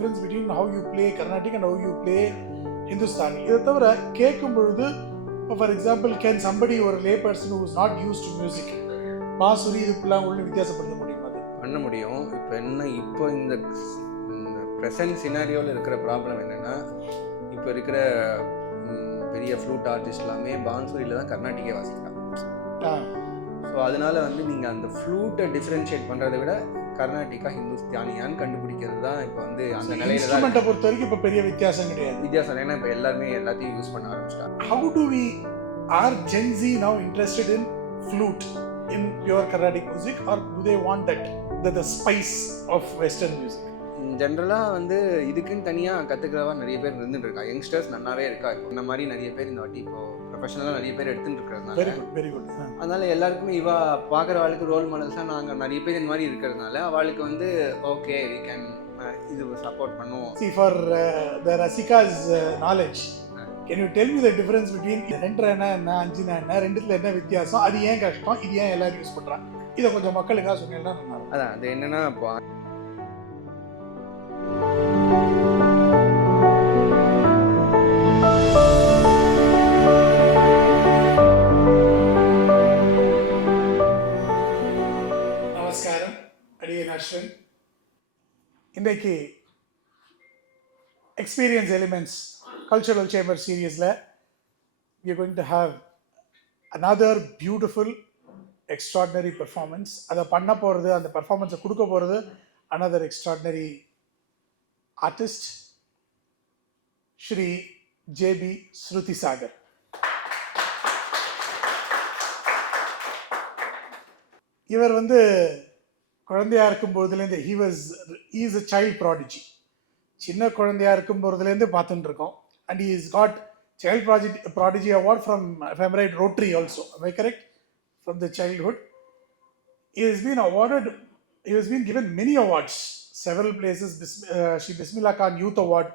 difference between how you play Carnatic and how you play Hindustani. இதை தவிர கேட்கும் பொழுது for example, can somebody or a lay person who is not used to music பாசுரி இதுக்குலாம் உள்ள வித்தியாசப்படுத்த முடியுமா? அது பண்ண முடியும். இப்போ இந்த ப்ரெசன்ட் சினாரியோவில் இருக்கிற ப்ராப்ளம் என்னென்னா, இப்போ இருக்கிற பெரிய ஃப்ளூட் ஆர்டிஸ்ட் எல்லாமே பான்சுரியில் தான் கர்நாடிக்கே வாசிக்கிறாங்க. ஸோ அதனால நீங்கள் அந்த ஃப்ளூட்டை டிஃப்ரென்ஷியேட் பண்ணுறதை விட கர்நாடிக்கா ஹிந்துஸ்தானியான்னு கண்டுபிடிக்கிறது தான் இப்போ அந்த நிலையில இன்ஸ்ட்ருமெண்ட்டை பொறுத்த வரைக்கும் இப்போ பெரிய வித்தியாசம் கிடையாது. ஏன்னா இப்போ எல்லாருமே எல்லாத்தையும் யூஸ் பண்ண ஆரம்பிச்சிட்டாங்க. How do we are Gen Z now interested in flute in pure Carnatic music, or do they want the spice of Western music? ஜென்ரலாக இதுக்குன்னு தனியாக கற்றுக்கிறவா நிறைய பேர் இருந்துட்டு இருக்கா. யங்ஸ்டர்ஸ் நல்லாவே இருக்கா. இப்போ இந்த மாதிரி நிறைய பேர் இந்த வாட்டி இப்போ ப்ரொஃபஷனலாக நிறைய பேர் எடுத்துகிட்டு இருக்கிறதுனால வெரி குட். அதனால எல்லாருக்குமே பார்க்குற அவளுக்கு ரோல் மாடல்ஸாக நாங்கள் நிறைய பேர் இந்த மாதிரி இருக்கிறதுனால அவளுக்கு ஓகே வி கேன் இது சப்போர்ட் பண்ணுவோம். See, for the Rasika's knowledge, can you tell me the difference between 2 என்ன 5 என்ன ரெண்டுத்துல என்ன வித்தியாசம், அது ஏன் கஷ்டம், இது ஏன் எல்லாரும் யூஸ் பண்ணுறாங்க, இதை கொஞ்சம் மக்களுக்காக சொன்னீங்கன்னா நல்லா இருக்கும். அதான் அது என்னென்னா, இப்போ நமஸ்காரம், அடியேன் அஸ்வின். இன்றைக்கு எக்ஸ்பீரியன்ஸ் எலிமெண்ட்ஸ் கல்ச்சுரல் சேம்பர் சீரீஸில் we are going to have another beautiful extraordinary performance. அதை பண்ண போகிறது, அந்த பர்ஃபார்மன்ஸை கொடுக்க போகிறது another extraordinary artist, Shri J.B. Shruti Sagar. இவர் குழந்தையா இருக்கும் போதுலேருந்து he is a child prodigy. சின்ன குழந்தையா இருக்கும் போதுலேருந்து பார்த்துட்டு இருக்கோம். And he has got child prodigy award from, if I'm right, Rotary also. Am I correct? From the childhood. He has been given many awards, several places. Shri Bismillah Khan Youth Award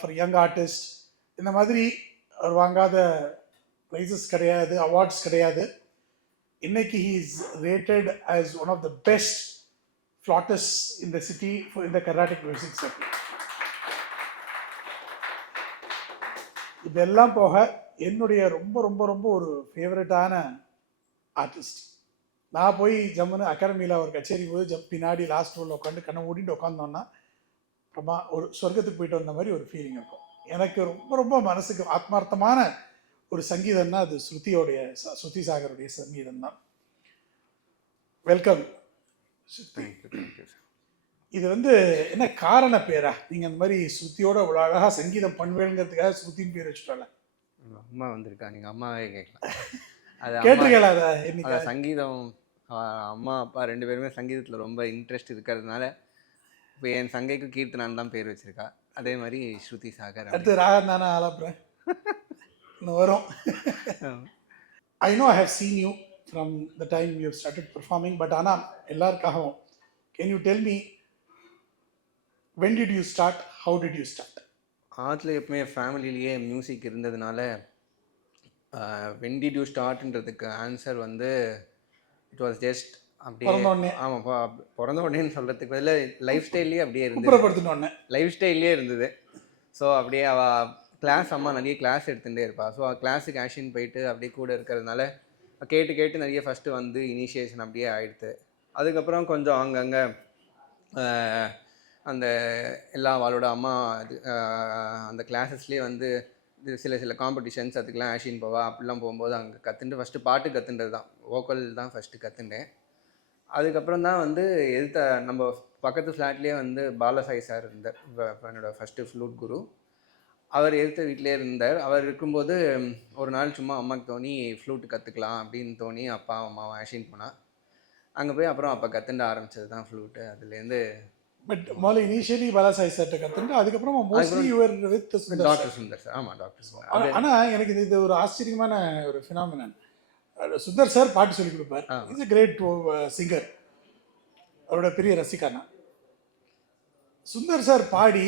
for young artist. இந்த மாதிரி வாங்காத prizes கிடையாது, awards கிடையாது. இன்னைக்கு he is rated as one of the best flautists in the city in the Carnatic music circuit. இதெல்லாம் போக என்னுடைய ரொம்ப ரொம்ப ரொம்ப ஒரு ஃபேவரட்டான ஆர்டிஸ்ட். நான் போய் ஜம்முன்னு அகாடமியில் ஒரு கச்சேரி போய் பின்னாடி லாஸ்ட் ரோவில் உட்காந்து கண்ணை ஓடிட்டு உட்காந்தோன்னா அப்புறமா ஒரு சொர்க்கத்துக்கு போயிட்டு வந்த மாதிரி ஒரு ஃபீலிங் இருக்கும். எனக்கு ரொம்ப ரொம்ப மனசுக்கு ஆத்மார்த்தமான ஒரு சங்கீதம்னா அது ஸ்ருதி சாகருடைய சங்கீதம் தான். வெல்கம். இது என்ன காரண பேரா? நீங்கள் அந்த மாதிரி ஸ்ருதியோட இவ்வளோ அழகாக சங்கீதம் பண்ணுவேங்கிறதுக்காக ஸ்ருதின்னு பேர் வச்சுட்டால? அம்மா வந்திருக்கா, நீங்கள் அம்மாவே கேட்கலாம். அது கேட்டிருக்கீங்களா? அதை சங்கீதம் அம்மா அப்பா 2 பேருமே சங்கீதத்தில் ரொம்ப இன்ட்ரெஸ்ட் இருக்கிறதுனால இப்போ என் சங்கைக்கு கீர்த்தனான்னு தான் பேர் வச்சுருக்கா. அதே மாதிரி ஸ்ருதி சாகர். அடுத்து ராகம் தானே ஆலப்புறேன் இன்னும் வரும். I know I have seen you from the time you have started performing, but ஆனால் எல்லாருக்காகவும் can you tell me, when did you start, how did you start? ஆற்றுல எப்பவுமே ஃபேமிலிலேயே மியூசிக் இருந்ததுனால when did you startன்றதுக்கு ஆன்சர் இட் வாஸ் ஜஸ்ட் அப்படியே. ஆமாம், பிறந்த உடனேன்னு சொல்கிறதுக்கு பதில் லைஃப் ஸ்டைல்லேயே அப்படியே இருந்தது. லைஃப் ஸ்டைல்லே இருந்தது. ஸோ அப்படியே அவள் கிளாஸ், அம்மா நிறைய கிளாஸ் எடுத்துகிட்டே இருப்பாள். ஸோ கிளாஸுக்கு ஆக்ஷன் போயிட்டு அப்படியே கூட இருக்கிறதுனால கேட்டு நிறைய ஃபஸ்ட்டு இனிஷியேஷன் அப்படியே ஆகிடுது. அதுக்கப்புறம் கொஞ்சம் அங்கங்கே அந்த எல்லா அவளோட அம்மா அந்த கிளாஸஸ்லேயே சில காம்படிஷன்ஸ் அதுக்கெலாம் ஆஷின் போவா. அப்படிலாம் போகும்போது அங்கே கற்றுட்டு ஃபஸ்ட்டு பாட்டு கற்றுன்றது தான், வோக்கல் தான் ஃபஸ்ட்டு கற்றுண்டேன். அதுக்கப்புறம் தான் எதிர்த்த நம்ம பக்கத்து ஃப்ளாட்லேயே பாலசாய் சார் இருந்தார், என்னோடய ஃபஸ்ட்டு ஃப்ளூட் குரு. அவர் எதிர்த்த வீட்டிலே இருந்தார். அவர் இருக்கும்போது ஒரு நாள் சும்மா அம்மாவுக்கு தோணி ஃப்ளூட்டு கற்றுக்கலாம் அப்படின்னு தோணி அப்பா அம்மாவை ஆஷின் போனால் அங்கே போய் அப்புறம் அப்போ கற்றுண்ட ஆரம்பித்தது தான் ஃப்ளூட்டு. அதுலேருந்து பட் முதல்ல இனிஷியலி பாலாசாய் சார்ட்ட கற்றுண்டு அதுக்கப்புறமா mostly your with doctor Sundar sir. ஆமாம், டாக்டர் சுந்தர். ஆனால் எனக்கு இது ஒரு ஆச்சரியமான ஒரு ஃபினாமினன். சுந்தர் சார் பாட்டு சொல்லி கொடுப்பார். Is a great singer. அவரோட பெரிய ரசிகனா. சுந்தர் சார் பாடி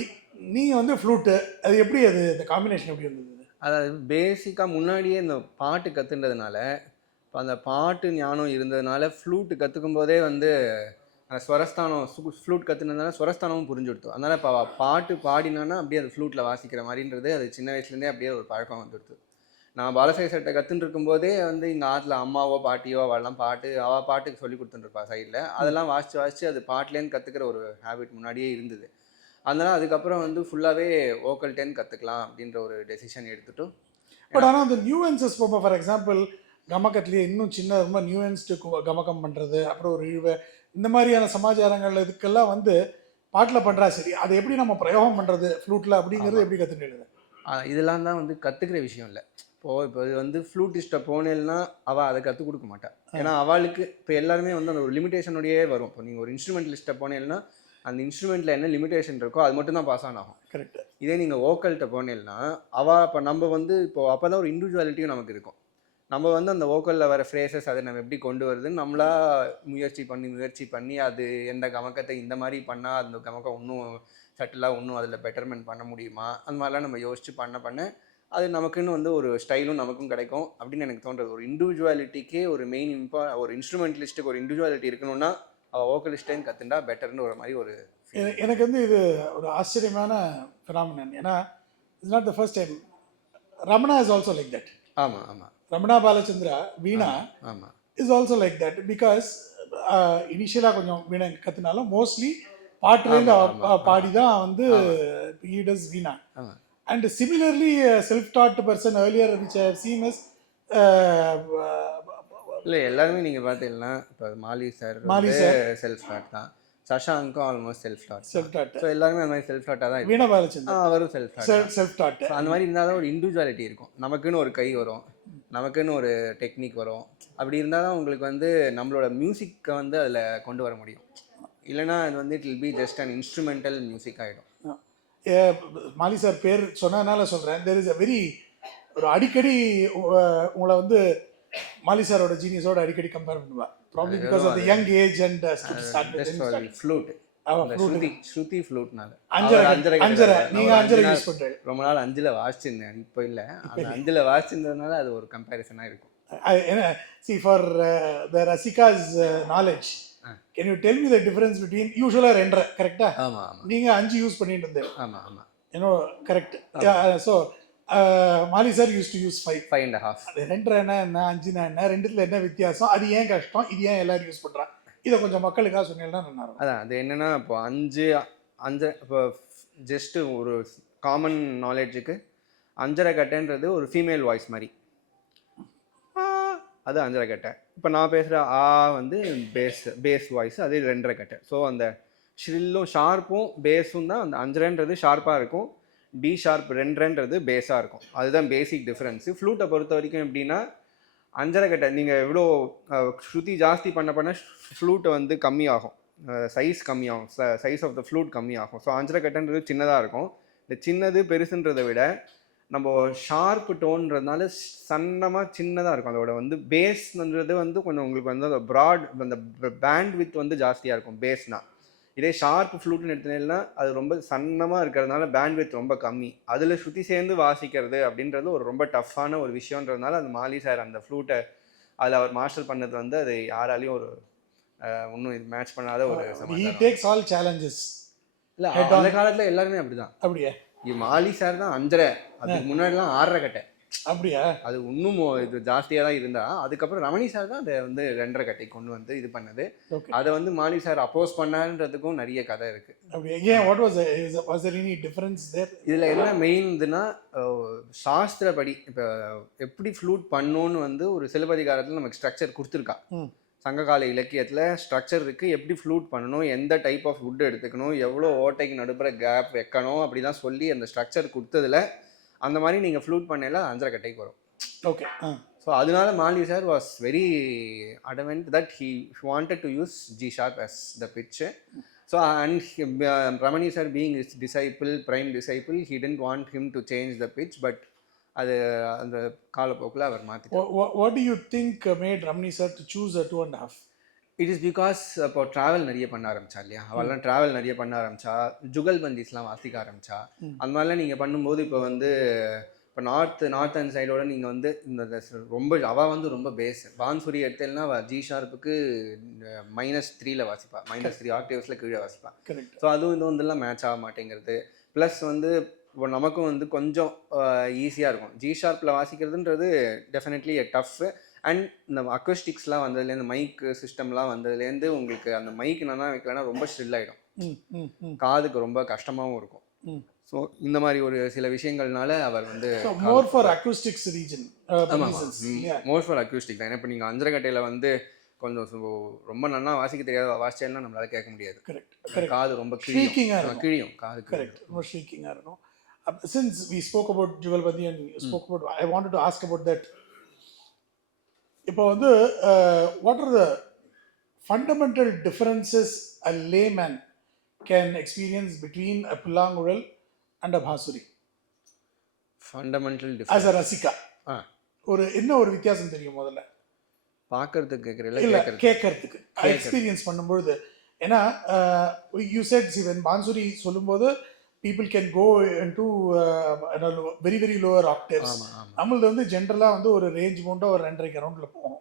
நீங்கள் ஃப்ளூட்டு, அது எப்படி, அது இந்த காம்பினேஷன் எப்படி இருந்தது? அதாவது பேசிக்காக முன்னாடியே இந்த பாட்டு கற்றுன்றதுனால, இப்போ அந்த பாட்டு ஞானம் இருந்ததுனால ஃப்ளூட்டு கற்றுக்கும் போதே அந்த ஸ்வரஸ்தானம் ஃப்ளூட் கற்றுனதுனால ஸ்வரஸ்தானமும் புரிஞ்சு கொடுத்தோம். அதனால் இப்போ பாட்டு பாடினான்னா அப்படியே அது ஃப்ளூட்டில் வாசிக்கிற மாதிரின்றது அது சின்ன வயசுலேருந்தே அப்படியே ஒரு பழக்கம் வந்துடுது. நான் பாலசாய் சட்டை கற்றுன்னு இருக்கும்போதே வந்து எங்கள் ஆற்றுல அம்மாவோ பாட்டியோ அவெல்லாம் அவள் பாட்டுக்கு சொல்லி கொடுத்துட்டுருப்பா சைடில். அதெல்லாம் வாசித்து அது பாட்டுலேருந்து கற்றுக்கிற ஒரு ஹேபிட் முன்னாடியே இருந்தது. அதனால் அதுக்கப்புறம் வந்து ஃபுல்லாகவே வோக்கல் 10 கற்றுக்கலாம் அப்படின்ற ஒரு டெசிஷன் எடுத்துட்டோம். பட் ஆனால் அந்த நியூவன்சஸ் இப்போ ஃபார் எக்ஸாம்பிள் கமக்கத்துலேயே இன்னும் சின்ன ரொம்ப நியூவன்ஸ்டு கமக்கம் பண்ணுறது, அப்புறம் ஒரு இழுவை, இந்த மாதிரியான சமாச்சாரங்கள் இதுக்கெல்லாம் வந்து பாட்டில் பண்ணுறா சரி, அதை எப்படி நம்ம பிரயோகம் பண்ணுறது ஃப்ளூட்டில் அப்படிங்கிறது எப்படி கற்றுட்டு? இதெல்லாம் தான் வந்து கற்றுக்கிற விஷயம் இல்லை. இப்போ இது வந்து ஃப்ளூட்டிஸ்ட்டை போனேன்னா அவள் அதை கற்றுக் கொடுக்க மாட்டாள். ஏன்னா அவளுக்கு இப்போ எல்லாருமே வந்து அந்த ஒரு லிமிடேஷனோடையே வரும். இப்போ நீங்கள் ஒரு இன்ஸ்ட்ருமெண்டலிஸ்ட்டை போனேன்னா அந்த இன்ஸ்ட்ருமெண்ட்டில் என்ன லிமிடேஷன் இருக்கோ அது மட்டும் தான் பாஸ் ஆன் ஆகும். கரெக்ட். இதே நீங்கள் வோக்கல்கிட்ட போனேன்னா அவள் இப்போ நம்ம வந்து இப்போது அப்போ தான் ஒரு இண்டிவிஜுவாலிட்டியும் நமக்கு இருக்கும். நம்ம வந்து அந்த வோக்கலில் வர ஃப்ரேசஸ் அதை நம்ம எப்படி கொண்டு வருதுன்னு நம்மளா முயற்சி பண்ணி அது எந்த கமக்கத்தை இந்த மாதிரி பண்ணால் அந்த கமக்கம் இன்னும் சட்டிலாக இன்னும் அதில் பெட்டர்மெண்ட் பண்ண முடியுமா, அந்த மாதிரிலாம் நம்ம யோசித்து பண்ண அது நமக்குன்னு வந்து ஒரு ஸ்டைலும் நமக்கும் கிடைக்கும் அப்படின்னு எனக்கு தோன்றது. ஒரு இண்டிவிஜுவாலிட்டிக்கே ஒரு மெயின் ஒரு இன்ஸ்ட்ருமெண்டலிஸ்ட்டுக்கு ஒரு இண்டிவிஜுவாலிட்டி இருக்கணும்னா அவள் வோக்கலிஸ்ட்டையும் கற்றுண்டா பெட்டர்னு ஒரு மாதிரி ஒரு எனக்கு வந்து இது ஒரு ஆச்சரியமான ஃபினாமினன். ஏன்னா it's not the first time. Ramana is also like that. ஆமாம் ஆமாம். ரமணா பாலச்சந்திரா வீணா ஆமாம் is also like that. Because இனிஷியலாக கொஞ்சம் வீணா கற்றுனாலும் மோஸ்ட்லி பாட்டுலேருந்து பாடி தான் வந்து he does Veena. And similarly, self-taught person earlier which I have seen is இல்லை எல்லாருமே நீங்கள் பார்த்தீங்கன்னா இப்போ மாலி சார் செல்ஃப் டாட் தான், சஷாங்கும் ஆல்மோஸ்ட் செல்ஃப் டாட். ஸோ எல்லாருமே அந்த மாதிரி செல்ஃப் டாட்டாக தான். வீணா பாலச்சந்திரன் அவரும் செல்ஃப் டாட். அந்த மாதிரி இருந்தால் தான் ஒரு இண்டிவிஜுவாலிட்டி இருக்கும். நமக்குன்னு ஒரு கை வரும், நமக்குன்னு ஒரு டெக்னிக் வரும். அப்படி இருந்தால் தான் உங்களுக்கு வந்து நம்மளோட மியூசிக்கை வந்து அதில் கொண்டு வர முடியும். இல்லைனா அது வந்து it will be just an instrumental music ஆகிடும். மாலி சார் பேர் சொன்னதுனால சொல்கிறேன். தெர் இஸ் அ வெரி ஒரு அடிக்கடி உங்களை வந்து மாலி சாரோட ஜீனியஸோட அடிக்கடி கம்பேர் பண்ணுவா. Probably because of the young age and flute. ஸ்ருதி ஃப்ளூட்னால அஞ்சரை நீங்க அஞ்சரை யூஸ் பண்றீங்க. ரொம்ப நாள் அஞ்சில் வாசிச்சிருந்தேன், இப்போ இல்லை. அந்த அஞ்சில் வாசிச்சிருந்ததுனால அது ஒரு கம்பேரிசனாக இருக்கும். See, for the Rasika's knowledge, can you tell me the difference between usually ரெண்டரை கரெக்டா? ஆமா ஆமா. நீங்க 5 யூஸ் பண்ணிட்டு இருந்தீங்க. ஆமா ஆமா. Correct. So Mali sir use to use 5.5. அது ரெண்டரை என்ன 5 என்ன ரெண்டுத்துல என்ன வித்தியாசம், அது ஏன் கஷ்டம், இது ஏன் எல்லாரும் யூஸ் பண்றாங்க, இதை கொஞ்சம் மக்களுக்காக சொன்னீங்கன்னா நல்லா இருக்கும். அதான் அது என்னன்னா இப்போ 5 இப்போ ஜஸ்ட் ஒரு காமன் நாலேஜுக்கு 5.5 கட்டைன்றது ஒரு ஃபீமேல் வாய்ஸ் மாதிரி, அது 5.5 கட்டை. இப்போ நான் பேசுகிற வந்து பேஸ் வாய்ஸ், அது 2.5 கட்டை. ஸோ அந்த ஷ்ரில்லும் ஷார்ப்பும் பேஸும் தான் அந்த 5.5ன்றது ஷார்ப்பாக இருக்கும், டி ஷார்ப் 2.5ன்றது பேஸாக இருக்கும். அதுதான் பேசிக் டிஃப்ரென்ஸு. ஃப்ளூட்டை பொறுத்த வரைக்கும் எப்படின்னா 5.5 கட்டை நீங்கள் எவ்வளோ ஸ்ருதி ஜாஸ்தி பண்ண ஃப்ளூட்டை வந்து கம்மியாகும், சைஸ் கம்மியாகும், சைஸ் ஆஃப் த ஃப்ளூட் கம்மியாகும். ஸோ 5.5 கட்டைன்றது சின்னதாக இருக்கும். இந்த சின்னது பெருசுன்றதை விட நம்ம ஷார்ப் டோன்றதுனால சன்னமாக சின்னதாக இருக்கும். அதோட வந்து பேஸ்ன்றது வந்து கொஞ்சம் உங்களுக்கு வந்து அந்த ப்ராட் அந்த பேண்ட் வித் வந்து ஜாஸ்தியாக இருக்கும் பேஸ்னால். இதே ஷார்ப் ஃப்ளூட்னு எடுத்தீங்கன்னா அது ரொம்ப சன்னமாக இருக்கிறதுனால பேண்ட் வித் ரொம்ப கம்மி. அதில் ஸ்ருதி சேர்ந்து வாசிக்கிறது அப்படின்றது ஒரு ரொம்ப டஃப்பான ஒரு விஷயன்றதுனால அந்த மாலி சார் அந்த ஃப்ளூட்டை அதில் அவர் மாஸ்டர் பண்ணது வந்து அது யாராலையும் ஒரு இன்னும் இது மேட்ச் பண்ணாத ஒரு சேலஞ்சஸ். இல்லை அந்த காலத்தில் எல்லாருமே அப்படிதான். அப்படியா? மாலி சார் தான் 5.5, அதுக்கு முன்னாடிலாம் 6.5 கட்டை. அப்படியா? அது இன்னும் இது ஜாஸ்தியாக தான் இருந்தா. அதுக்கப்புறம் ரமணி சார் தான் அதை வந்து 2.5 கட்டை கொண்டு வந்து இது பண்ணது. அதை வந்து மாலி சார் அப்போஸ் பண்ணான்றதுக்கும் நிறைய கதை இருக்கு. இதுல என்ன மெயின் இதுன்னா சாஸ்திரப்படி இப்போ எப்படி ஃப்ளூட் பண்ணோன்னு வந்து ஒரு சிலப்பதிகாரத்தில் நமக்கு ஸ்ட்ரக்சர் கொடுத்துருக்கா. சங்ககால இலக்கியத்தில் ஸ்ட்ரக்சர் இருக்குது, எப்படி ஃப்ளூட் பண்ணணும், எந்த டைப் ஆஃப் வுட் எடுத்துக்கணும், எவ்வளோ ஓட்டைக்கு நடுப்புற கேப் வைக்கணும், அப்படி தான் சொல்லி அந்த ஸ்ட்ரக்சர் கொடுத்ததில் அந்த மாதிரி நீங்கள் ஃப்ளூட் பண்ணல 5.5 கட்டைக்கு வரும். ஓகே. ஸோ அதனால Mali sir was very adamant that he wanted to use G sharp as the pitch. So and Ramani sir being his disciple, prime disciple, he didn't want him to change the pitch, but அது அந்த காலப்போக்கில் அவர் மாற்றிட்டார். What do you think made Ramani sir to choose a 2.5? It is because இப்போ travel நிறைய பண்ண ஆரம்பிச்சா இல்லையா, அவெல்லாம் travel நிறைய பண்ண ஆரம்பிச்சா, ஜுகல் பந்திஸ்லாம் வாசிக்க ஆரம்பிச்சா. அந்த மாதிரிலாம் நீங்கள் பண்ணும்போது இப்போ வந்து இப்போ நார்த் அண்ட் சைடோட நீங்கள் வந்து ரொம்ப அவள் வந்து ரொம்ப பேஸ் பான்சுரி எடுத்தேன்னா அவள் ஜி ஷார்ப்புக்கு -3ல் வாசிப்பா, -3 ஆக்டேவ்ஸில் கீழே வாசிப்பா. கரெக்ட். ஸோ அதுவும் இது வந்துலாம் மேட்ச் ஆக மாட்டேங்கிறது. ப்ளஸ் வந்து இப்போ நமக்கும் வந்து கொஞ்சம் ஈஸியாக இருக்கும். ஜி ஷார்ப்பில் வாசிக்கிறதுன்றது டெஃபினெட்லி டஃப். அண்ட் இந்த அக்வஸ்டிக்ஸ்லாம் வந்ததுலேருந்து மைக் சிஸ்டம்லாம் வந்ததுலேருந்து உங்களுக்கு அந்த மைக் என்னன்னா வைக்கலன்னா ரொம்ப ஸ்ட்ரில் ஆகிடும், காதுக்கு ரொம்ப கஷ்டமாகவும் இருக்கும். ஸோ இந்த மாதிரி ஒரு சில விஷயங்கள்னால அவர் வந்து more for acoustics reason. More for acoustic தான். ஏன்னா இப்போ நீங்கள் அஞ்சரைக்கட்டையில் வந்து கொஞ்சம் ரொம்ப நல்லா வாசிக்க தெரியாத வாசிச்சேன்னா நம்மளால கேட்க முடியாது. கரெக்ட். காது ரொம்ப கிழியும் காது. கரெக்ட். ரொம்ப ஷீக்கிங்காக இருக்கும். Since we spoke about Jugalbandi and spoke about, I wanted to ask about that. இப்போ வந்து what are the fundamental differences a layman can experience between a Pulangural and a Bhansuri fundamental as a Rasika? என்ன ஒரு வித்தியாசம் தெரியும் முதல்ல? பார்க்கறதுக்கு கேட்கறதுக்கு experience பண்ணும்பொழுது. ஏன்னா யூ செட் when Bhansuri சொல்லும்போது people can go into very very lower octaves. நம்மளது வந்து ஜென்ரலாக வந்து ஒரு ரேஞ்ச் மூண்டாக ஒரு 2.5 ரவுண்டில் போகும்.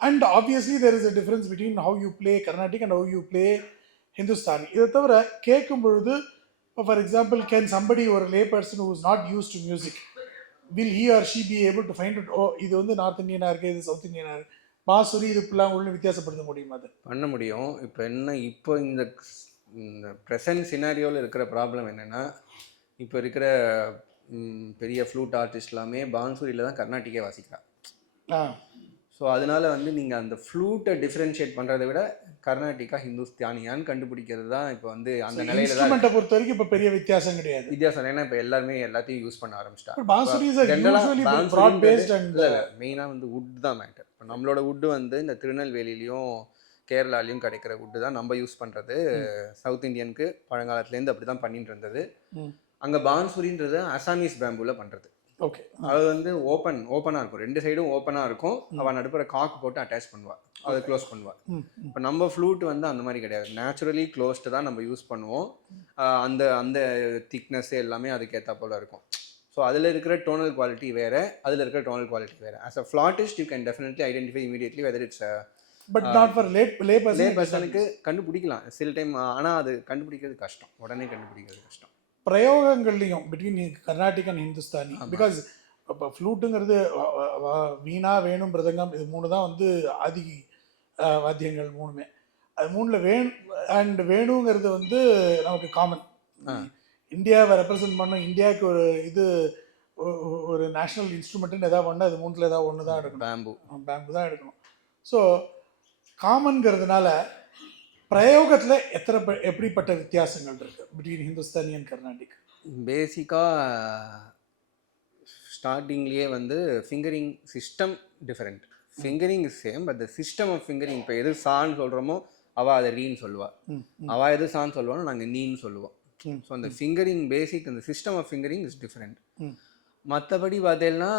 And obviously there is a difference between how you play Carnatic and how you play Hindustani. இதை தவிர கேட்கும் பொழுது, ஃபார் எக்ஸாம்பிள், கேன் சம்படி ஒரு லே person who is not used to music, will he or she be able to find it? ஓ, இது வந்து north இந்தியனாக இருக்குது, இது south இந்தியனாக இருக்குது, பாசுரி இது புல்லாங்குழல்னு வித்தியாசப்படுத்த முடியுமா? அது பண்ண முடியும். இப்போ இந்த ப்ரெசன்ட் சினாரியோவில் இருக்கிற ப்ராப்ளம் என்னென்னா, இப்போ இருக்கிற பெரிய ஃப்ளூட் ஆர்டிஸ்ட் எல்லாமே பான்சூரியில் தான் கர்நாட்டிக்கே வாசிக்கிறான். ஸோ அதனால வந்து நீங்கள் அந்த ஃப்ளூட்டை டிஃப்ரென்ஷியேட் பண்ணுறதை விட கர்நாட்டிக்கா ஹிந்துஸ்தானியான்னு கண்டுபிடிக்கிறது தான் இப்போ வந்து அந்த நிலையில தான். இன்ஸ்ட்ருமெண்ட்டை பொறுத்த வரைக்கும் இப்போ பெரிய வித்தியாசம் கிடையாது. ஏன்னா இப்போ எல்லாருமே எல்லாத்தையும் யூஸ் பண்ண ஆரம்பிச்சிட்டாங்க. மெயினாக வந்து வுட் தான் மேட்டர். இப்போ நம்மளோட வுட்டு வந்து இந்த திருநெல்வேலியிலையும் கேரளாலையும் கிடைக்கிற வுட்டு தான் நம்ம யூஸ் பண்ணுறது. சவுத் இந்தியனுக்கு பழங்காலத்துலேருந்து அப்படி தான் பண்ணிட்டு இருந்தது. அங்கே பான்சுரின்றது அசாமீஸ் பேம்பூவில் பண்ணுறது. ஓகே. அது வந்து ஓப்பனாக இருக்கும், 2 சைடும் ஓப்பனாக இருக்கும். அவன் நடுப்புற காக்கு போட்டு அட்டாச் பண்ணுவாள், அதை க்ளோஸ் பண்ணுவாள். இப்போ நம்ம ஃப்ளூட் வந்து அந்த மாதிரி கிடையாது, நேச்சுரலி க்ளோஸ்டு தான் நம்ம யூஸ் பண்ணுவோம். அந்த அந்த திக்னஸ் எல்லாமே அதுக்கேற்ற போல் இருக்கும். ஸோ அதில் இருக்கிற டோனல் குவாலிட்டி வேறு, அதில் இருக்கிற டோனல் குவாலிட்டி வேறு. As a flautist you can definitely identify immediately whether it's but not for lay பர்சனுக்கு கண்டுபிடிக்கலாம் சில டைம். ஆனால் அது கண்டுபிடிக்கிறது கஷ்டம், உடனே கண்டுபிடிக்கிறது கஷ்டம். பிரயோகங்கள்லையும் between Carnatic and Hindustani, because இப்போ ஃப்ளூட்டுங்கிறது வீணா, வேணும், மிருதங்கம், இது 3 தான் வந்து ஆதி வாத்தியங்கள் 3மே. அது 3ல் வேணுங்கிறது வந்து நமக்கு காமன். இந்தியாவை ரெப்ரசன்ட் பண்ணோம், இந்தியாவுக்கு ஒரு இது ஒரு நேஷ்னல் இன்ஸ்ட்ருமெண்ட்டுன்னு எதாவது ஒன்று, அது 3ல் ஏதாவது ஒன்று தான் எடுக்கணும், பேம்பு தான் எடுக்கணும். ஸோ காமன்கிறதுனால பிரயோகத்தில் எப்படிப்பட்ட வித்தியாசங்கள் இருக்கு பிட்வீன் ஹிந்துஸ்தானி அண்ட் கர்நாடிக்? பேசிக்காக ஸ்டார்டிங்லேயே வந்து fingering system different. Fingering is same, but the system of fingering, இப்போ எது சான்னு சொல்கிறோமோ அவள் அதை ரீன்னு சொல்லுவாள், அவள் எது சான்னு சொல்லுவானோ நாங்கள் நீன்னு சொல்லுவோம். ஸோ அந்த ஃபிங்கரிங் பேசிக், அந்த system of fingering is different. மற்றபடி பார்த்தேன்னா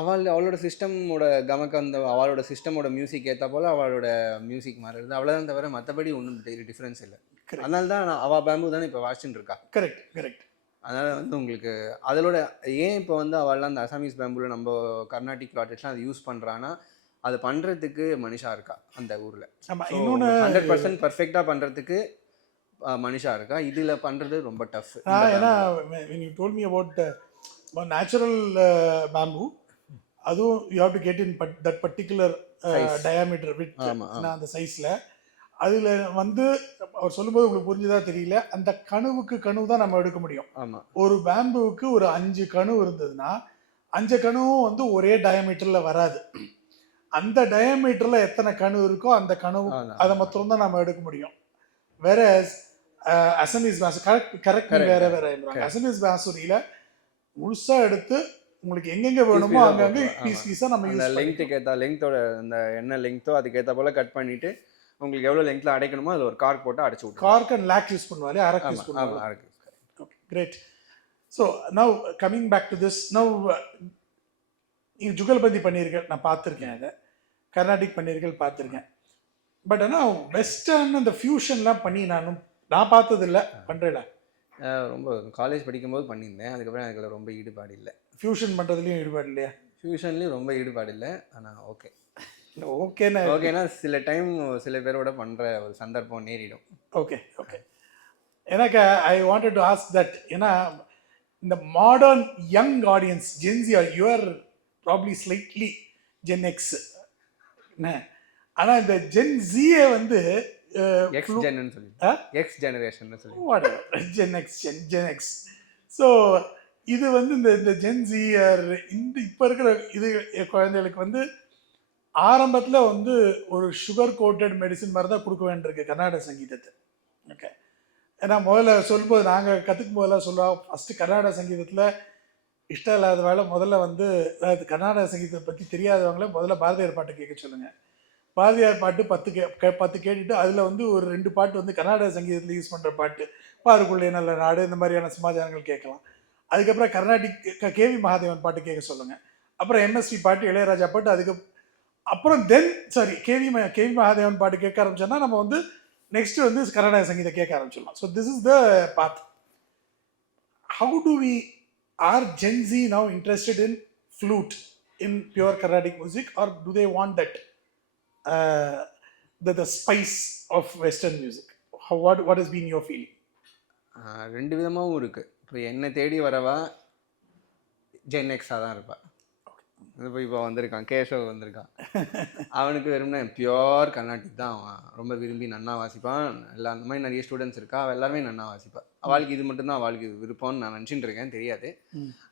அவளோட சிஸ்டமோட கமக்கு, அந்த அவளோட சிஸ்டமோட மியூசிக் ஏற்ற போல் அவளோட மியூசிக் மாறுறது, அவ்வளோதான். தவிர மற்றபடி ஒன்றும் டிஃப்ரென்ஸ் இல்லை. அதனால தான் அவள் பேம்பு தானே இப்போ வாசிச்சுட்டு இருக்கா. கரெக்ட். அதனால் வந்து உங்களுக்கு அதோட ஏன் இப்போ வந்து அவள்லாம் அந்த அசாமீஸ் பேம்புவில் நம்ம கர்நாடிக் ஆர்டிஸ்ட்லாம் அதை யூஸ் பண்ணுறான்னா, அது பண்ணுறதுக்கு மனுஷா இருக்கா அந்த ஊரில். 100% பர்ஃபெக்டாக பண்ணுறதுக்கு மனுஷா இருக்கா. இதில் பண்ணுறது ரொம்ப டஃப். ஏன்னா when you told me about natural bamboo, அதுவும் you have to get in that particular diameter with, அந்த சைஸில். அதில் வந்து அவர் சொல்லும்போது உங்களுக்கு புரிஞ்சுதா தெரியல, அந்த கணுவுக்கு தான் நம்ம எடுக்க முடியும். ஒரு பேம்புவுக்கு ஒரு 5 கணு இருந்ததுன்னா 5 கணுவும் வந்து ஒரே டயாமீட்டரில் வராது. அந்த டயாமீட்டரில் எத்தனை கணு இருக்கோ அந்த கணு, அதை மாத்திரம் தான் நம்ம எடுக்க முடியும். வேற அசமீஸ் பாசு கரெக்ட் வேற அசமீஸ் பாசுரியில் முழுசாக எடுத்து உங்களுக்கு எங்கெங்க வேணுமோ அங்கங்கே பீஸா நம்ம யூஸ் பண்ணி லெங்க்த்துக்கு ஏற்ற லெங்க்த்தோட அந்த என்ன லெங்க்த்தோ அதுக்கேற்ற போல் கட் பண்ணிவிட்டு உங்களுக்கு எவ்வளோ லெங்க்த்தில் அடைக்கணுமோ அதில் ஒரு கார்க் போட்டு அடைச்சி விட்டு, கார்க் அண்ட் லேக் யூஸ் பண்ணுவாரு, அரக் யூஸ் பண்ணுவாரு. Okay, great. So now coming back to this, now நீங்கள் ஜுகல்பந்தி பண்ணியிருக்கேன், நான் பார்த்துருக்கேன், அதை கர்நாடிக் பண்ணியிருக்கேன் பார்த்துருக்கேன். பட் ஆனால் வெஸ்டர்ன் அந்த ஃபியூஷன்லாம் பண்ணி நான் பார்த்ததில்லை. பண்ணுறேடா ரொம்ப காலேஜ் படிக்கும்போது பண்ணியிருந்தேன். அதுக்கப்புறம் அதில் ரொம்ப ஈடுபாடு இல்லை. ஃபியூஷன் பண்ணுறதுலையும் ஈடுபாடு இல்லையா? ஃபியூஷன்லேயும் ரொம்ப ஈடுபாடு இல்லை. ஆனால் ஓகே இல்லை ஓகேண்ணா. ஓகேனா சில டைம் சில பேரோட பண்ணுற ஒரு சந்தர்ப்பம் நேரிடும். Okay okay. எனக்கு I wanted to ask that, ஏன்னா இந்த modern young audience Gen Z are you're probably slightly Gen X என்ன, ஆனால் இந்த ஜென் ஜியை வந்து எக்ஸ் ஜென்னு சொல்லி எக்ஸ் ஜெனரேஷன் சொல்லி Gen X Gen X. So இது வந்து இந்த ஜென் ஜி இந்த இப்போ இருக்கிற இது குழந்தைகளுக்கு வந்து ஆரம்பத்தில் வந்து ஒரு சுகர் கோட்டட் மெடிசின் மாதிரி தான் கொடுக்க வேண்டியிருக்கு கர்நாடக சங்கீதத்தை. ஓகே, ஏன்னா முதல்ல சொல்லும்போது நாங்கள் கற்றுக்கும் போதெல்லாம் சொல்லுவோம், ஃபஸ்ட்டு கர்நாடக சங்கீதத்தில் இஷ்டம் இல்லாத வேலை முதல்ல வந்து அதாவது கர்நாடக சங்கீதத்தை பற்றி தெரியாதவங்கள முதல்ல பாரதியார் பாட்டு கேட்க சொல்லுங்கள். பாரதியார் பாட்டு 10 கேட்டுட்டு அதில் வந்து ஒரு 2 பாட்டு வந்து கர்நாடக சங்கீதத்தில் யூஸ் பண்ணுற பாட்டு, பாருக்குள்ளே நல்ல நாடு, இந்த மாதிரியான சமாச்சாரங்கள் கேட்கலாம். அதுக்கப்புறம் கர்நாடிக் கேவி மகாதேவன் பாட்டு கேட்க சொல்லுங்கள். அப்புறம் எம்எஸ்வி பாட்டு, இளையராஜா பாட்டு, அப்புறம் கேவி மகாதேவன் பாட்டு கேட்க ஆரம்பிச்சோன்னா நம்ம வந்து நெக்ஸ்ட் வந்து கர்நாடக சங்கீதம் கேட்க ஆரம்பிச்சிடலாம். So this is the path. How do we are Gen Z now interested in flute in pure Carnatic music, or do they want that the spice of western music? What has been your feeling? ரெண்டு விதமாகவும் இருக்குது. இப்போ என்னை தேடி வரவா gen எக்ஸாக தான் இருப்பா. இப்போ வந்திருக்கான் கேஷவ் வந்திருக்கான், அவனுக்கு வெறும்னா பியோர் கர்நாடிக் தான் அவன் ரொம்ப விரும்பி நன்னா வாசிப்பான். எல்லாம் அந்த மாதிரி நிறைய ஸ்டூடெண்ட்ஸ் இருக்கா, அவள் எல்லாருமே நன்னா வாசிப்பாள். அவளுக்கு இது மட்டும்தான் அவளுக்கு விருப்பம்னு நான் நினச்சிட்டு இருக்கேன், தெரியாது.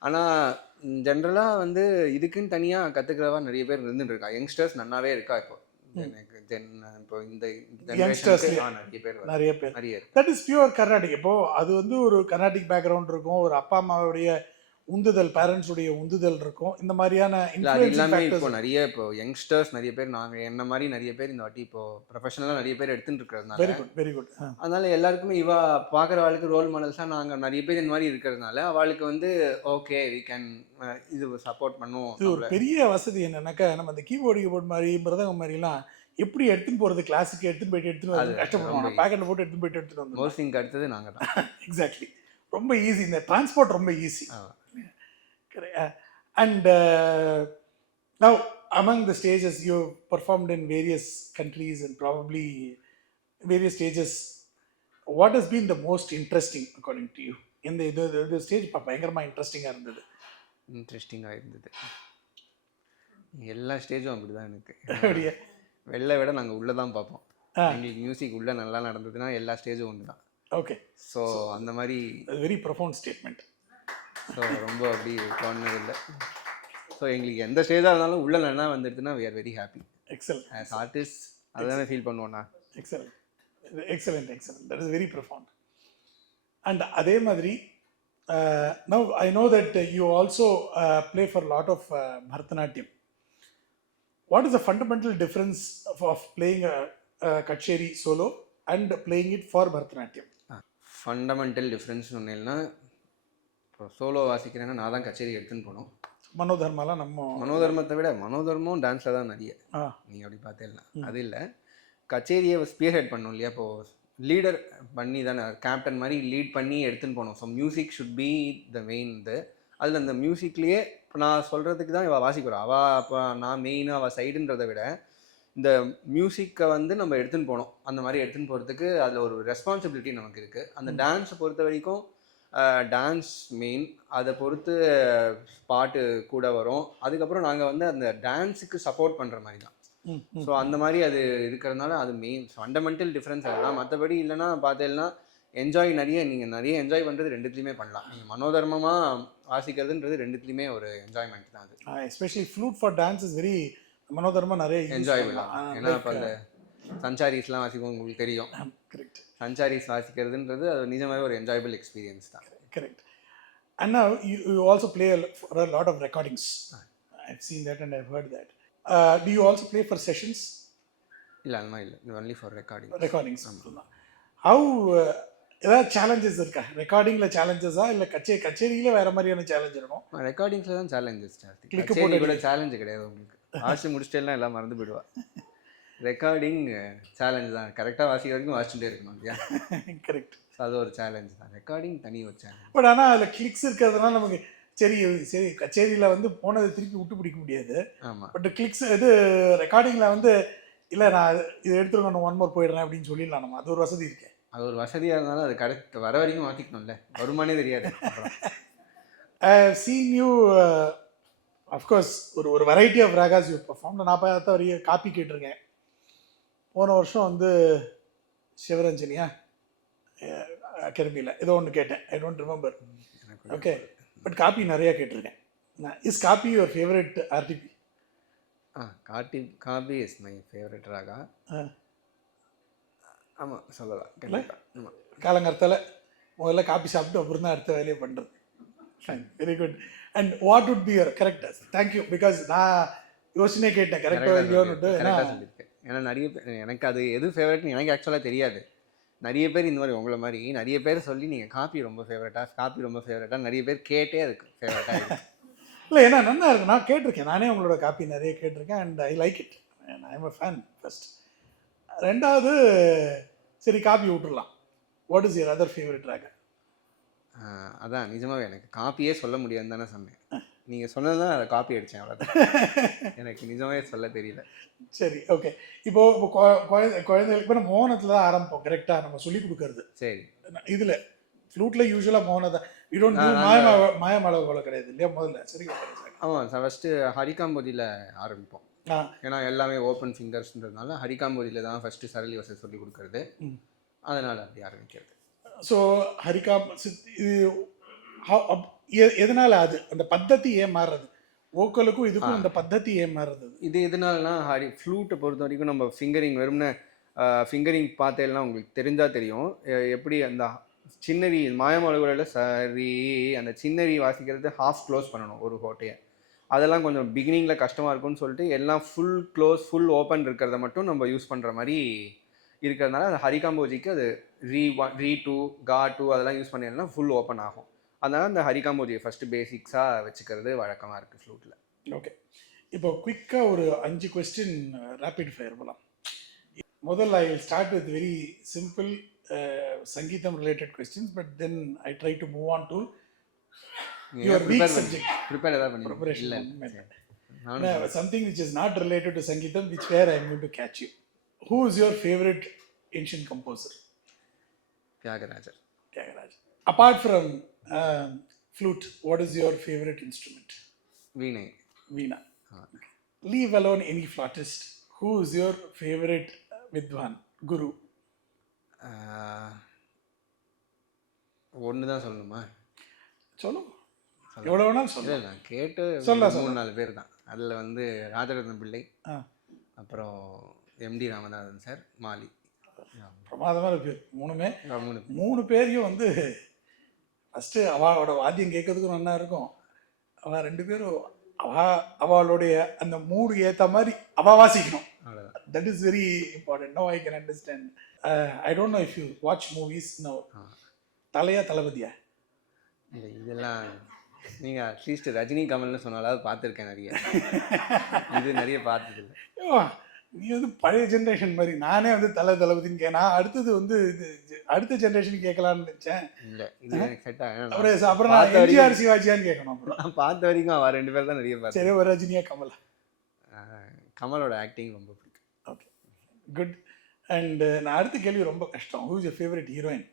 ஆனால் ஜென்ரலாக வந்து இதுக்குன்னு தனியாக கற்றுக்கிறவா நிறைய பேர் இருந்துட்டு இருக்கா. யங்ஸ்டர்ஸ் நன்னாவே இருக்கா. இப்போ இப்போ இந்த நிறைய பேர் தட் இஸ் பியூர் கர்நாடிக். இப்போ அது வந்து ஒரு கர்நாடிக் பேக்ரவுண்ட் இருக்கும், ஒரு அப்பா அம்மாவுடைய உந்துதல், பேரண்ட்ஸுடைய உந்துதல் இருக்கும். இந்த மாதிரியான எல்லாமே இப்போ நிறைய இப்போ யங்ஸ்டர்ஸ் நிறைய பேர், நாங்கள் என்ன மாதிரி நிறைய பேர் இந்த வாட்டி இப்போ ப்ரொஃபஷனலாக நிறைய பேர் எடுத்துட்டு இருக்கிறதுனால, வெரி குட். அதனால எல்லாருக்குமே இவா பார்க்குறவாளுக்கு ரோல் மாடல்ஸாக நாங்கள் நிறைய பேர் இந்த மாதிரி இருக்கிறதுனால அவளுக்கு வந்து ஓகே வி கேன் இது சப்போர்ட் பண்ணுவோம். இது ஒரு பெரிய வசதி என்னன்னாக்கா, நம்ம அந்த கீபோர்டு மாதிரி மிருதங்கம் மாதிரிலாம் எப்படி எடுத்துன்னு போகிறது, கிளாஸுக்கு எடுத்துன்னு போயிட்டு கஷ்டப்படுவாங்க, பேக்கெட்டில் போட்டு எடுத்துன்னு போயிட்டு வந்து மோஸ்டிங்க்கு அடுத்தது நாங்கள் தான். எக்ஸாக்ட்லி, ரொம்ப ஈஸி, இந்த டிரான்ஸ்போர்ட் ரொம்ப easy. And now among the stages you performed in various countries and probably various stages, what has been the most interesting according to you? இந்த ஸ்டேஜ் பயங்கரமாக இன்ட்ரெஸ்டிங்காக இருந்தது. எல்லா ஸ்டேஜும் அப்படி தான் எனக்கு. வெளில விட நாங்கள் உள்ளே தான் பார்ப்போம். எங்களுக்கு மியூசிக் உள்ளே நல்லா நடந்ததுன்னா எல்லா ஸ்டேஜும் ஒன்று தான். ஓகே, ஸோ அந்த மாதிரி வெரி ப்ரொஃபவுண்ட் ஸ்டேட்மெண்ட். ஸோ ரொம்ப அப்படி தோணுனது இல்லை. ஸோ எங்களுக்கு எந்த ஸ்டேஜாக இருந்தாலும் உள்ள நல்லா வந்துடுதுன்னா we are very happy. Excellent. As artist அதுதானே ஃபீல் பண்ணுவோண்ணா. Excellent excellent excellent, that is very profound. And அதே மாதிரி now I know that you also play for a lot of Bharatanatyam. What is the fundamental difference of playing a kacheri solo and playing it for Bharatanatyam? Fundamental difference ஒன்றுனா, இப்போ solo வாசிக்கிறேன்னா நான் தான் கச்சேரி எடுத்துன்னு போனோம். மனோதர்மாலாம் நம்ம மனோதர்மத்தை விட மனோதர்மம் டான்ஸில் தான் நிறைய. நீங்கள் அப்படி பார்த்தேன்னா அது இல்லை, கச்சேரியை ஸ்பியர் ஹெட் பண்ணோம் இல்லையா. இப்போது லீடர் பண்ணி தானே, கேப்டன் மாதிரி லீட் பண்ணி எடுத்துன்னு போனோம். So music should be the main. அதில் அந்த மியூசிக்லேயே இப்போ நான் சொல்கிறதுக்கு தான் இவள் வாசிக்கிறோம், அவள் அப்போ நான் மெயினாக அவள் சைடுன்றதை விட இந்த மியூசிக்கை வந்து நம்ம எடுத்துன்னு போனோம். அந்த மாதிரி எடுத்துன்னு போகிறதுக்கு அதில் ஒரு ரெஸ்பான்சிபிலிட்டி நமக்கு இருக்குது. அந்த டான்ஸை பொறுத்த வரைக்கும் டான்ஸ் மெயின், அதை பொறுத்து பாட்டு கூட வரும். அதுக்கப்புறம் நாங்கள் வந்து அந்த டான்ஸுக்கு சப்போர்ட் பண்ணுற மாதிரி தான். ஸோ அந்த மாதிரி அது இருக்கிறதுனால அது மெயின் ஃபண்டமெண்டல் டிஃப்ரென்ஸ் அதுதான். மற்றபடி இல்லைன்னா பார்த்தேன்னா என்ஜாய் நீங்கள் நிறைய என்ஜாய் பண்ணுறது ரெண்டுத்துலேயுமே பண்ணலாம். நீங்கள் மனோதர்மமாக வாசிக்கிறதுன்றது ரெண்டுத்துலேயுமே ஒரு என்ஜாய்மெண்ட் தான் அது. Especially flute for dance is very manodharma நிறைய என்ஜாயபிள். ஏன்னா இப்போ அந்த சஞ்சாரிஸ்லாம் வாசிக்கும் உங்களுக்கு தெரியும். கரெக்ட், சஞ்சாரிஸ் வாசிக்கிறதுன்றது அது நிஜமாகவே ஒரு என்ஜாயபிள் எக்ஸ்பீரியன்ஸ் தான். Correct. And now you also play for a lot of recordings. I've seen that and I've heard that. Do you also play for sessions? இல்லை அந்த மாதிரி இல்லை, ஒன்லி ஃபார் ரெக்கார்டிங்ஸ். How ஏதாவது challenges இருக்கா ரெக்கார்டிங்கில்? சேலஞ்சஸா இல்லை கச்சேரியில் வேறு மாதிரியான சேலஞ்ச் இருக்கும்? ரெக்கார்டிங்ஸில் தான் சேலஞ்சஸ் ஜாஸ்தி. கச்சேரி கூட சேலஞ்சு கிடையாது உங்களுக்கு. வாசி முடிச்சுட்டேலாம் எல்லாம் மறந்து போயிடுவா. ரெக்கார்டிங் சேலஞ்ச் தான். கரெக்டாக வாசிக்கிற வரைக்கும் வாசிச்சுட்டே இருக்கணும் இல்லையா. கரெக்ட். அது ஒரு சேலஞ்ச் தான். ரெக்கார்டிங் தனி ஒரு சேலஞ்ச். பட் ஆனால் அதில் கிளிக்ஸ் இருக்கிறதுனால நமக்கு சரி சரி கச்சேரியில் வந்து போனதை திருப்பி விட்டு பிடிக்க முடியாது. ஆமாம். பட் கிளிக்ஸ் இது ரெக்கார்டிங்கில் வந்து இல்லை நான் இது எடுத்துருக்கோம் நான் 1 more போயிடுறேன் அப்படின்னு சொல்லிடலாம் நம்ம. அது ஒரு வசதி இருக்கு. அது ஒரு வசதியாக இருந்தாலும் அது கரெக்ட் வர வரைக்கும் மாற்றிக்கணும்ல, வருமானே தெரியாது. சீன் யூ அஃப்கோர்ஸ் ஒரு variety of ragas you perform. நான் பார்த்த வரையும் காப்பி கேட்டிருக்கேன். போன வருஷம் வந்து சிவரஞ்சனியா அகாடமியில் ஏதோ ஒன்று கேட்டேன். I don't remember. Okay, but Kapi நிறையா கேட்டிருக்கேன். Is Kapi your favourite RTP? Kapi is my favourite raga. ஆமாம் சொல்லலாம். ஆமாம், காலங்கரத்தில் முதல்ல காப்பி சாப்பிட்டு அப்புறம் தான் அடுத்த வேலையை பண்ணுறது. Fine, very good. And what would be your correct? Thank you. Because நான் யோசனையே கேட்டேன் கரெக்டாக இல்லையோன்னுட்டு. ஏன்னா நிறைய பேர் எனக்கு அது எது ஃபேவரட்னு எனக்கு ஆக்சுவலாக தெரியாது. நிறைய பேர் இந்த மாதிரி உங்களை மாதிரி நிறைய பேர் சொல்லி நீங்கள் காப்பி ரொம்ப ஃபேவரட்டாக நிறைய பேர் கேட்டே அதுக்கு ஃபேவரட்டாக இருக்குது. இல்லை, ஏன்னா நல்லா இருக்கு. நான் கேட்டிருக்கேன், நானே உங்களோட காப்பி நிறைய கேட்டிருக்கேன். And I like it. I am a fan first. ரெண்டாவது சரி காப்பி விட்டுடலாம். What is your other favourite raga? அதான் நிஜமாவே எனக்கு காப்பியே சொல்ல முடியாதுன்னு தானே சொன்னேன். நீங்கள் சொன்னது தான் அதை காப்பி அடித்தேன், அவ்வளோதான். எனக்கு நிஜமாவே சொல்ல தெரியல. சரி, ஓகே. இப்போ குழந்தைகளுக்கு இப்போ நம்ம மோகனத்தில் தான் ஆரம்பிப்போம் கரெக்டாக நம்ம சொல்லி கொடுக்கறது. சரி, இதில் ஃப்ளூட்டில் யூஸ்வலாக மோகனம் தான். யூ டோன்ட் டூ மாயமாளவு போல கிடையாது இல்லையா முதல்ல? சரி, ஆமாம். ஃபஸ்ட்டு ஹரிகாம்போதியில் ஆரம்பிப்போம். ஏன்னா எல்லாமே ஓப்பன் ஃபிங்கர்ஸ்ன்றதுனால ஹரிகாம்போதியில் தான் ஃபஸ்ட்டு சரளி வசை சொல்லி கொடுக்கறது. அதனால் அப்படி ஆரம்பிக்கிறது. ஸோ ஹரிகாம் இது எதனால் அது அந்த பத்ததி ஏன் மாறுறது? வோக்கலுக்கும் இதுக்கும் அந்த பத்ததி ஏன் மாறுறது? இது எதனாலனா ஃப்ளூட்டை பொறுத்த வரைக்கும் நம்ம ஃபிங்கரிங் வெறும்னே ஃபிங்கரிங் பார்த்தேன்னா உங்களுக்கு தெரிஞ்சால் தெரியும். எப்படி அந்த சின்னரி மாயமாளவுகளில் சரி அந்த சின்னரி வாசிக்கிறது ஹாஃப் க்ளோஸ் பண்ணணும் ஒரு ஹோட்டையை. அதெல்லாம் கொஞ்சம் பிகினிங்கில் கஷ்டமாக இருக்கும்னு சொல்லிட்டு எல்லாம் ஃபுல் க்ளோஸ் ஃபுல் ஓப்பன் இருக்கிறத மட்டும் நம்ம யூஸ் பண்ணுற மாதிரி இருக்கிறதுனால அந்த ஹரிகாம்போஜிக்கு அது ரீ2 கா2 அதெல்லாம் யூஸ் பண்ணினா ஃபுல் ஓப்பன் ஆகும். அதனால் அந்த ஹரிகாம்போஜியை ஃபஸ்ட்டு பேசிக்ஸாக வச்சுக்கிறது வழக்கமாக இருக்குது ஃப்ளூட்டில். ஓகே, இப்போ குயிக்காக ஒரு 5 கொஸ்டின் ரேபிட் ஃபயர் போகலாம். முதல்ல I will start with very simple sangeetham related questions, but then I try to move on to your weak subject. Prepare ஏதாவது பண்ணி preparation something which is not related to Sangeetam, which where I am going to catch you. Who is your favorite ancient composer? தியாகராஜர். Apart from flute, what is your favorite instrument? வீணை. Veena. Leave alone any flautist. Who is your favorite vidwan, guru? ஒன்று தான் சொல்லணுமா? சொல்லும், எவ்வளோ வேணாலும் சொல்ல. நான் கேட்டு 3-4 பேர் தான். அதில் வந்து ராஜரத்னம் பிள்ளை, அப்புறம் எம்டி ராமநாதன் சார், மாலி. பிரமாதமான பேர். மூணு பேரையும் வந்து ஃபஸ்ட்டு அவளோட வாத்தியம் கேட்கறதுக்கும் நல்லா இருக்கும். அவள் 2 பேரும் அவளுடைய அந்த மூடு ஏற்ற மாதிரி அவள் வாசிக்கணும். That is very important. No I can understand. I don't know if you watch movies. No தலையா தளபதியா? இல்லை, இதெல்லாம் நீங்கள் அட்லீஸ்ட் ரஜினி கமல்னு சொன்னாலாவது பார்த்துருக்கேன் நிறைய. இது நிறைய பார்த்ததில்லை. நீ வந்து பழைய ஜென்ரேஷன் மாதிரி. நானே வந்து தளபதின்னு நான் அடுத்தது வந்து இது அடுத்த ஜென்ரேஷன் கேட்கலான்னு நினச்சேன். இல்லை, இது எனக்கு செட் ஆகும். அப்புறம் நான் எம்ஜிஆர் சிவாஜியான்னு கேட்கணும். அப்புறம் நான் பார்த்த வரைக்கும் அவன் 2 பேர் தான் நிறைய பார்த்தேன். சரி, ஒரு ரஜினியா கமலா? கமலோட ஆக்டிங் ரொம்ப பிடிக்கும். Okay, good. அண்ட் நான் அடுத்த கேள்வி ரொம்ப கஷ்டம். Who is your favourite heroine?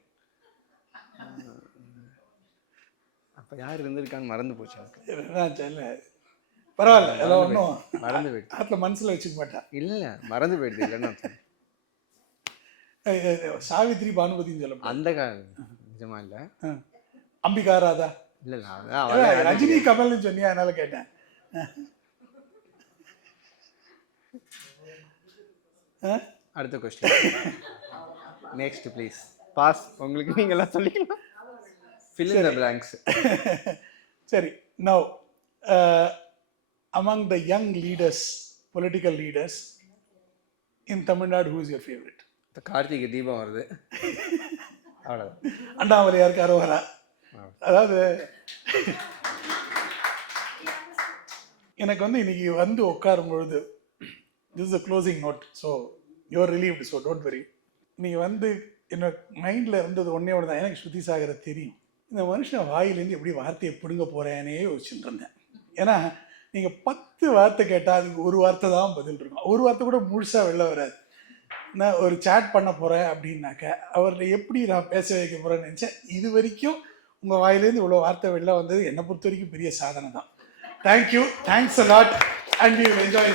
அப்போ யார் இருந்திருக்கான்னு மறந்து போச்சு. இல்லை பரவாயில்ல, எல்லாம் ஒன்றும் மறந்து போயிடுச்சு. அதில் மனசில் வச்சுக்க மாட்டேன். இல்லை, மறந்து போயிடுது. இல்லைன்னா சாவித்ரி பானுபதினு சொல்ல அந்த நிஜமா இல்லை. அம்பிகா ராதா? இல்லை, ரஜினி கமல்னு சொன்னியா, அதனால கேட்டேன். அடுத்த கொஸ்டின். Next please. பாஸ். உங்களுக்கு நீங்களாம் சொல்லிக்கலாம். fill in the blanks. சரி, now among the young leaders, political leaders in Tamil Nadu, who is your favorite? Karthigai Deepam வருது, அவ்வளோதான். அண்ணாமலையாருக்கு அரோகரா. அதாவது எனக்கு வந்து இன்னைக்கு வந்து உட்காரும் பொழுது, this is a closing note, so you are relieved, so don't worry. நீங்கள் வந்து என்னோட மைண்டில் இருந்தது ஒன்றே ஒன்று தான், எனக்கு ஸ்ருதி சாகரை தெரியும். இந்த மனுஷன் வாயிலேருந்து எப்படி வார்த்தையை பிடுங்க போகிறேனே யோசிச்சுட்டு இருந்தேன். ஏன்னா நீங்கள் 10 வார்த்தை கேட்டால் அதுக்கு ஒரு வார்த்தை தான் பதில் இருக்கும், ஒரு வார்த்தை கூட முழுசாக வெளில வராது. நான் ஒரு சேட் பண்ண போகிறேன் அப்படின்னாக்க அவர்கிட்ட எப்படி நான் பேச வைக்க போகிறேன்னு நினச்சேன். இது வரைக்கும் உங்கள் வாயிலேருந்து இவ்வளோ வார்த்தை வெளில வந்தது என்னை பொறுத்த வரைக்கும் பெரிய சாதனை தான். Thank you, thanks a lot and you enjoy.